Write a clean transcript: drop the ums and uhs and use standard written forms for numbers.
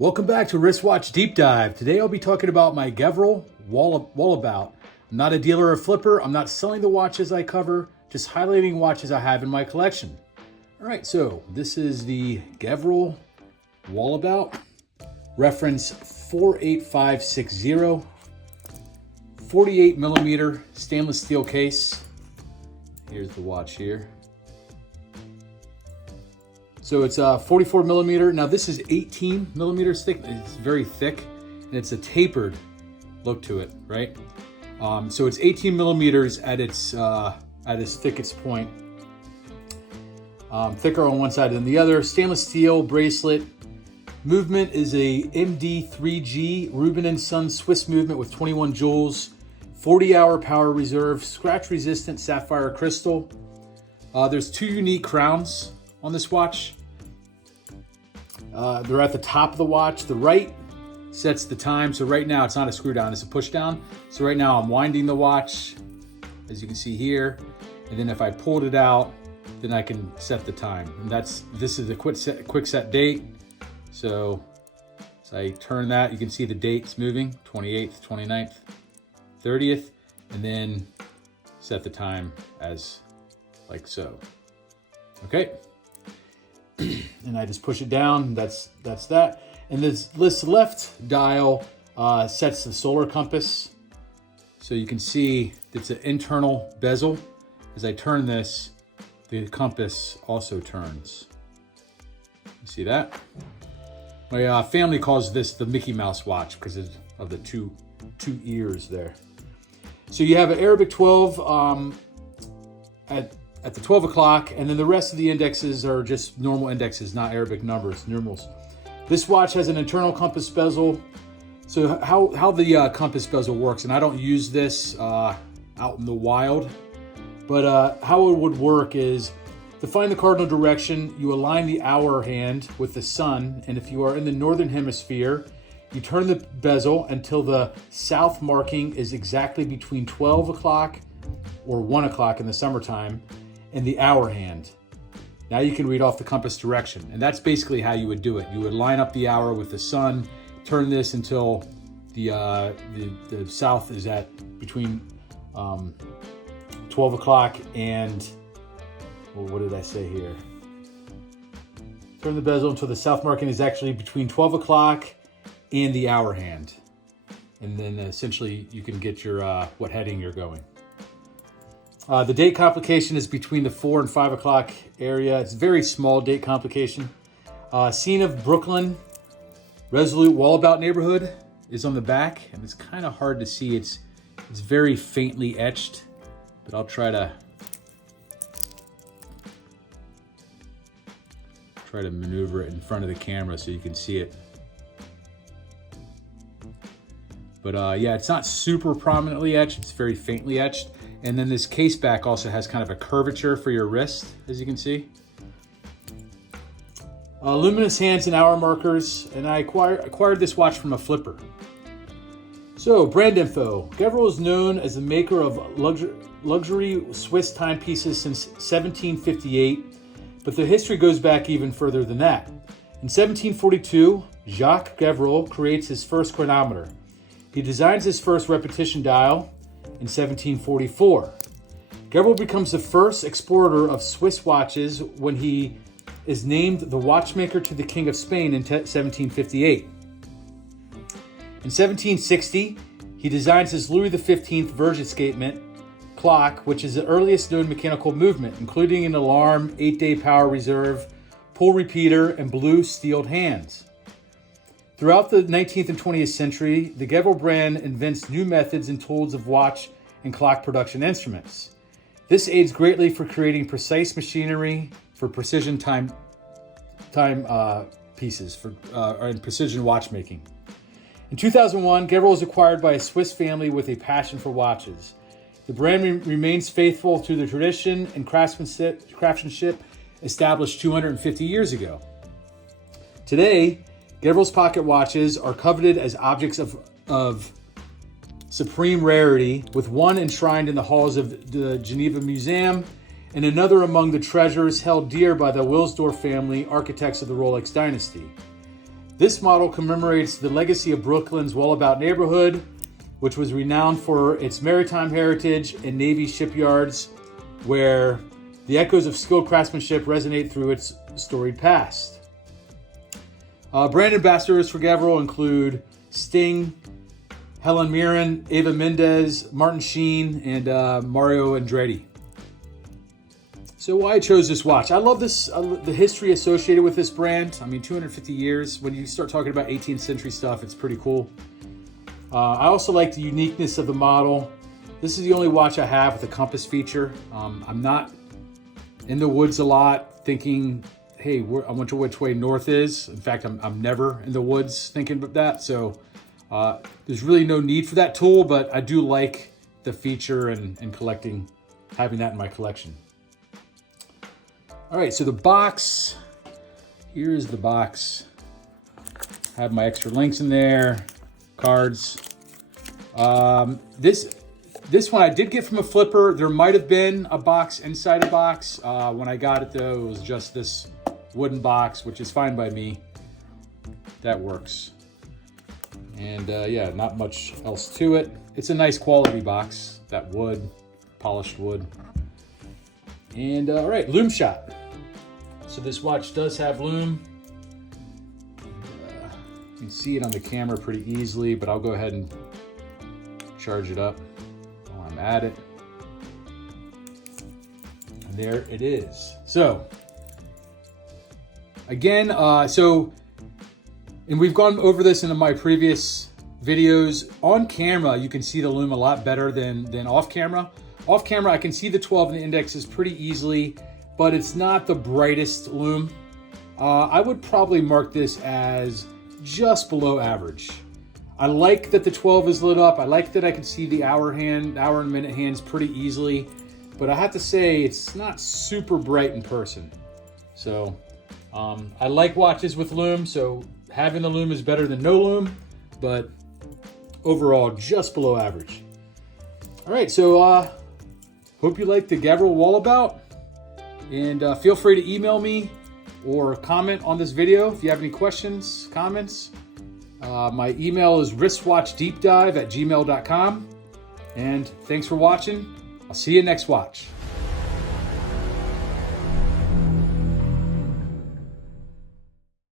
Welcome back to Wristwatch Deep Dive. Today I'll be talking about my Gevril Wallabout. I'm not a dealer or flipper. I'm not selling the watches I cover, just highlighting watches I have in my collection. All right, so this is the Gevril Wallabout, reference 48560, 48 millimeter stainless steel case. Here's the watch here. So it's 44 millimeter. Now this is 18 millimeters thick. It's very thick and it's a tapered look to it, right? So it's 18 millimeters at its thickest point. Thicker on one side than the other. Stainless steel bracelet. Movement is a MD3G Rubin & Son Swiss movement with 21 jewels, 40-hour power reserve, scratch resistant sapphire crystal. There's two unique crowns on this watch. They're at the top of the watch. The right sets the time. So right now it's not a screw down, it's a push down. So right now I'm winding the watch, as you can see here. And then if I pulled it out, then I can set the time. And this is a quick set date. So as I turn that, you can see the dates moving, 28th, 29th, 30th, and then set the time as like so. Okay. And I just push it down. That's that. And this left dial sets the solar compass. So you can see it's an internal bezel. As I turn this, the compass also turns. You see that? My family calls this the Mickey Mouse watch because of the two ears there. So you have an Arabic 12 at the 12 o'clock, and then the rest of the indexes are just normal indexes, not Arabic numerals. This watch has an internal compass bezel. So how the compass bezel works, and I don't use this out in the wild, but how it would work is to find the cardinal direction, you align the hour hand with the sun, and if you are in the northern hemisphere, you turn the bezel until the south marking is exactly between 12 o'clock or 1 o'clock in the summertime, and the hour hand. Now you can read off the compass direction. And that's basically how you would do it. You would line up the hour with the sun, turn this until the south is at between 12 o'clock and, well, what did I say here? Turn the bezel until the south marking is actually between 12 o'clock and the hour hand. And then essentially you can get your what heading you're going. The date complication is between the 4 and 5 o'clock area. It's a very small date complication. Scene of Brooklyn, Resolute Wallabout neighborhood is on the back, and it's kind of hard to see. It's very faintly etched, but I'll try to maneuver it in front of the camera so you can see it. But yeah, it's not super prominently etched. It's very faintly etched. And then this case back also has kind of a curvature for your wrist, as you can see. Luminous hands and hour markers, and I acquired this watch from a flipper. So, brand info. Gevril is known as the maker of luxury Swiss timepieces since 1758, but the history goes back even further than that. In 1742, Jacques Gevril creates his first chronometer. He designs his first repetition dial in 1744. Gevril becomes the first exporter of Swiss watches when he is named the watchmaker to the King of Spain in 1758. In 1760, he designs his Louis XV Verge escapement clock, which is the earliest known mechanical movement, including an alarm, 8-day power reserve, pull repeater, and blue steeled hands. Throughout the 19th and 20th century, the Gevril brand invents new methods and tools of watch and clock production instruments. This aids greatly for creating precise machinery for precision time pieces and precision watchmaking. In 2001, Gevril was acquired by a Swiss family with a passion for watches. The brand remains faithful to the tradition and craftsmanship established 250 years ago. Today, Gevril's pocket watches are coveted as objects of supreme rarity, with one enshrined in the halls of the Geneva Museum and another among the treasures held dear by the Wilsdorf family, architects of the Rolex dynasty. This model commemorates the legacy of Brooklyn's Wallabout neighborhood, which was renowned for its maritime heritage and Navy shipyards, where the echoes of skilled craftsmanship resonate through its storied past. Brand ambassadors for Gevril include Sting, Hellen Mirren, Eva Mendes, Martin Sheen, and Mario Andretti. So why I chose this watch? I love this, the history associated with this brand. I mean, 250 years. When you start talking about 18th century stuff, it's pretty cool. I also like the uniqueness of the model. This is the only watch I have with a compass feature. I'm not in the woods a lot thinking, hey, I wonder which way north is. In fact, I'm never in the woods thinking about that. So there's really no need for that tool, but I do like the feature and having that in my collection. All right, so the box, here's the box. I have my extra links in there, cards. This one I did get from a flipper. There might have been a box inside a box. When I got it though, it was just this wooden box, which is fine by me. That works. And yeah, not much else to it. It's a nice quality box, that wood, polished wood. And all right, lume shot. So this watch does have lume. You can see it on the camera pretty easily, but I'll go ahead and charge it up while I'm at it. And there it is. So again, and we've gone over this in my previous videos. On camera, you can see the lume a lot better than off camera. Off camera, I can see the 12 and the indexes pretty easily, but it's not the brightest lume. I would probably mark this as just below average. I like that the 12 is lit up. I like that I can see the hour and minute hands pretty easily, but I have to say it's not super bright in person. So I like watches with lume, so having the lume is better than no lume, but overall just below average. All right, so hope you like the Gevril Wallabout, and feel free to email me or comment on this video if you have any questions, comments. My email is wristwatchdeepdive@gmail.com. And thanks for watching. I'll see you next watch.